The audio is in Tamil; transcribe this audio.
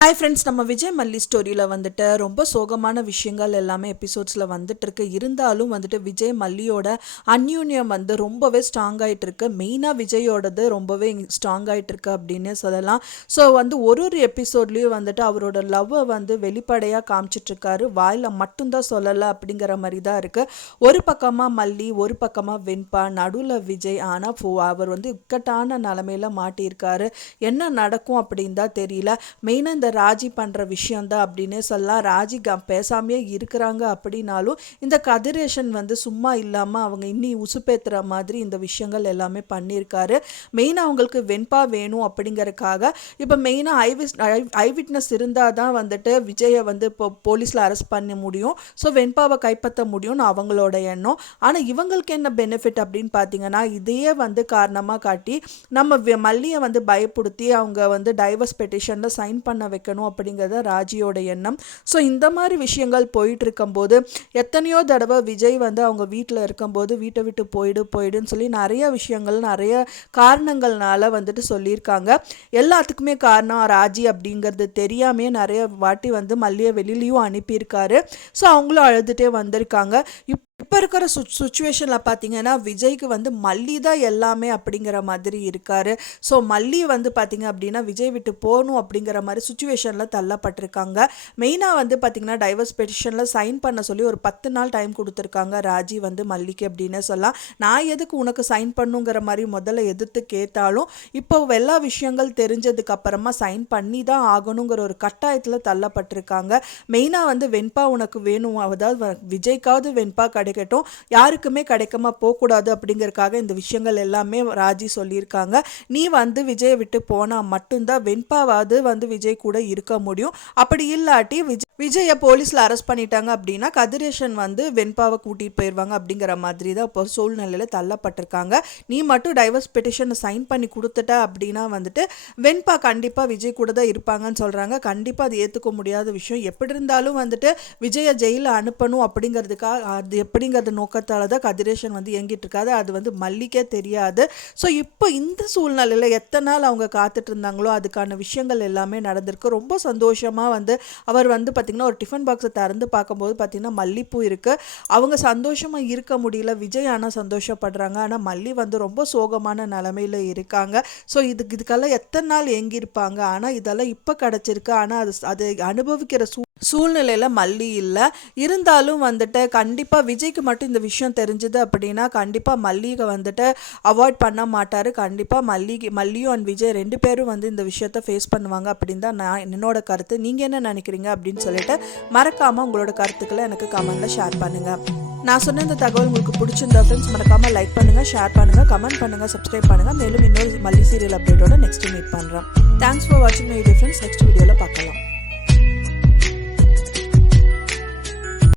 ஹாய் ஃப்ரெண்ட்ஸ், நம்ம விஜய் மல்லி ஸ்டோரியில் வந்துட்டு ரொம்ப சோகமான விஷயங்கள் எல்லாமே எபிசோட்ஸில் வந்துட்டு இருக்கு. இருந்தாலும் வந்துட்டு விஜய் மல்லியோட அந்யூன்யம் வந்து ரொம்பவே ஸ்ட்ராங் ஆகிட்டு இருக்கு. மெயினாக விஜயோடது ரொம்பவே ஸ்ட்ராங் ஆகிட்டு இருக்கு அப்படின்னு சொல்லலாம். ஸோ வந்து ஒரு எபிசோட்லேயும் வந்துட்டு அவரோட லவ்வை வந்து வெளிப்படையாக காமிச்சிட்ருக்காரு. வாயில் மட்டும்தான் சொல்லலை அப்படிங்கிற மாதிரி தான் இருக்குது. ஒரு பக்கமாக மல்லி, ஒரு பக்கமாக வெண்பா, நடுவில் விஜய். ஆனால் அவர் வந்து இக்கட்டான நிலமையில மாட்டியிருக்காரு. என்ன நடக்கும் அப்படின்னு தான் தெரியல. மெயினாக இந்த ராஜி பண்ணுற விஷயந்தான் அப்படின்னே சொல்லலாம். ராஜி பேசாமையே இருக்கிறாங்க அப்படின்னாலும் இந்த கதிரேஷன் வந்து சும்மா இல்லாமல் அவங்க இன்னி உசுப்பேத்துற மாதிரி இந்த விஷயங்கள் எல்லாமே பண்ணியிருக்காரு. மெயினாக அவங்களுக்கு வெண்பா வேணும் அப்படிங்கறக்காக இப்போ மெயினாக ஐ விட்னஸ் இருந்தால் தான் வந்துட்டு விஜயை வந்து இப்போ போலீஸில் அரெஸ்ட் பண்ண முடியும். ஸோ வெண்பாவை கைப்பற்ற முடியும்னு அவங்களோட எண்ணம். ஆனால் இவங்களுக்கு என்ன பெனிஃபிட் அப்படின்னு பார்த்தீங்கன்னா, இதையே வந்து காரணமாக காட்டி நம்ம மல்லியை வந்து பயப்படுத்தி அவங்க வந்து டைவர்ஸ் பெட்டிஷனில் சைன் பண்ண வைக்கணும் அப்படிங்கிறத ராஜியோட எண்ணம். ஸோ இந்த மாதிரி விஷயங்கள் போயிட்டு இருக்கும்போது எத்தனையோ தடவை விஜய் வந்து அவங்க வீட்டில் இருக்கும்போது வீட்டை விட்டு போயிடுன்னு சொல்லி நிறைய விஷயங்கள் நிறைய காரணங்கள்னால வந்துட்டு சொல்லியிருக்காங்க. எல்லாத்துக்குமே காரணம் ராஜி அப்படிங்கிறது தெரியாமே நிறைய வாட்டி வந்து மல்லியை வெளியிலையும் அனுப்பியிருக்காரு. ஸோ அவங்களும் அழுதுகிட்டே வந்திருக்காங்க. இப்போ இருக்கிற சுச்சுவேஷனில் பார்த்தீங்கன்னா விஜய்க்கு வந்து மல்லி தான் எல்லாமே அப்படிங்கிற மாதிரி இருக்காரு. ஸோ மல்லி வந்து பார்த்தீங்க அப்படின்னா விஜய் விட்டு போகணும் அப்படிங்கிற மாதிரி சுச்சுவேஷனில் தள்ளப்பட்டிருக்காங்க. மெயினாக வந்து பார்த்தீங்கன்னா டைவர்ஸ் பெட்டிஷனில் சைன் பண்ண சொல்லி ஒரு 10 நாள் டைம் கொடுத்துருக்காங்க ராஜி வந்து மல்லிக்கு அப்படின்னு சொல்லலாம். நான் எதுக்கு உனக்கு சைன் பண்ணுங்கிற மாதிரி முதல்ல எதிர்த்து கேட்டாலும் இப்போ எல்லா விஷயங்கள் தெரிஞ்சதுக்கு அப்புறமா சைன் பண்ணி தான் ஆகணுங்கிற ஒரு கட்டாயத்தில் தள்ளப்பட்டிருக்காங்க. மெயினாக வந்து வெண்பா உனக்கு வேணும், அதாவது விஜய்க்காவது வெண்பா கிடைக்கட்டும், யாருக்குமே கிடைக்காம போகக்கூடாது அப்படிங்கறக்காக இந்த விஷயங்கள் எல்லாமே ராஜி சொல்லியிருக்காங்க. நீ வந்து விஜயை விட்டு போனா மட்டும்தான் வெண்பாவாவது வந்து விஜய் கூட இருக்க முடியும். அப்படி இல்லாட்டி விஜயை போலீஸில் அரெஸ்ட் பண்ணிட்டாங்க அப்படின்னா கதிரேஷன் வந்து வெண்பாவை கூட்டிகிட்டு போயிடுவாங்க அப்படிங்கிற மாதிரி தான் இப்போ சூழ்நிலையில் தள்ளப்பட்டிருக்காங்க. நீ மட்டும் டைவர்ஸ் பெட்டிஷனை சைன் பண்ணி கொடுத்துட்ட அப்படின்னா வந்துட்டு வெண்பா கண்டிப்பாக விஜய் கூட தான் இருப்பாங்கன்னு சொல்கிறாங்க. கண்டிப்பாக அது ஏற்றுக்க முடியாத விஷயம். எப்படி இருந்தாலும் வந்துட்டு விஜயை ஜெயிலில் அனுப்பணும் அப்படிங்கிறதுக்காக அது எப்படிங்கிறது நோக்கத்தால் தான் கதிரேஷன் வந்து இயங்கிட்டு இருக்காது. அது வந்து மல்லிக்கே தெரியாது. ஸோ இப்போ இந்த சூழ்நிலையில் எத்தனை நாள் அவங்க காத்துட்டு இருந்தாங்களோ அதுக்கான விஷயங்கள் எல்லாமே நடந்திருக்கு. ரொம்ப சந்தோஷமாக வந்து அவர் வந்து பார்த்திங்கன்னா ஒரு டிஃபன் பாக்ஸை திறந்து பார்க்கும்போது பார்த்திங்கன்னா மல்லிப்பூ இருக்குது. அவங்க சந்தோஷமாக இருக்க முடியல. விஜய் ஆனால் சந்தோஷப்படுறாங்க. ஆனால் மல்லி வந்து ரொம்ப சோகமான நிலமையில் இருக்காங்க. ஸோ இதுக்கெல்லாம் எத்தனை நாள் ஏங்கியிருப்பாங்க. ஆனால் இதெல்லாம் இப்போ கிடச்சிருக்கு. ஆனால் அது அனுபவிக்கிற சூழ்நிலையில் மல்லி இல்லை. இருந்தாலும் வந்துட்டு கண்டிப்பாக விஜய்க்கு மட்டும் இந்த விஷயம் தெரிஞ்சுது அப்படின்னா கண்டிப்பாக மல்லிகை வந்துட்டு அவாய்ட் பண்ண மாட்டார். கண்டிப்பாக மல்லியும் அண்ட் விஜய் 2 பேரும் வந்து இந்த விஷயத்தை ஃபேஸ் பண்ணுவாங்க அப்படின்னு தான் நான் என்னோட கருத்து. நீங்கள் என்ன நினைக்கிறீங்க அப்படின்னு சொல்லிட்டு மறக்காமல் உங்களோட கருத்துக்களை எனக்கு கமெண்ட்டில் ஷேர் பண்ணுங்கள். நான் சொன்ன இந்த தகவல் உங்களுக்கு பிடிச்சிருந்தா ஃப்ரெண்ட்ஸ் மறக்காமல் லைக் பண்ணுங்கள், ஷேர் பண்ணுங்கள், கமெண்ட் பண்ணுங்கள், சப்ஸ்கிரைப் பண்ணுங்கள். மேலும் இன்னொரு மல்லி சீரியல் அப்டேட்டோட நெக்ஸ்ட் மீட் பண்ணுறேன். தேங்க்ஸ் ஃபார் வாட்சிங் மை வீடியோ ஃப்ரெண்ட்ஸ். நெக்ஸ்ட் வீடியோவில் பார்க்கலாம்.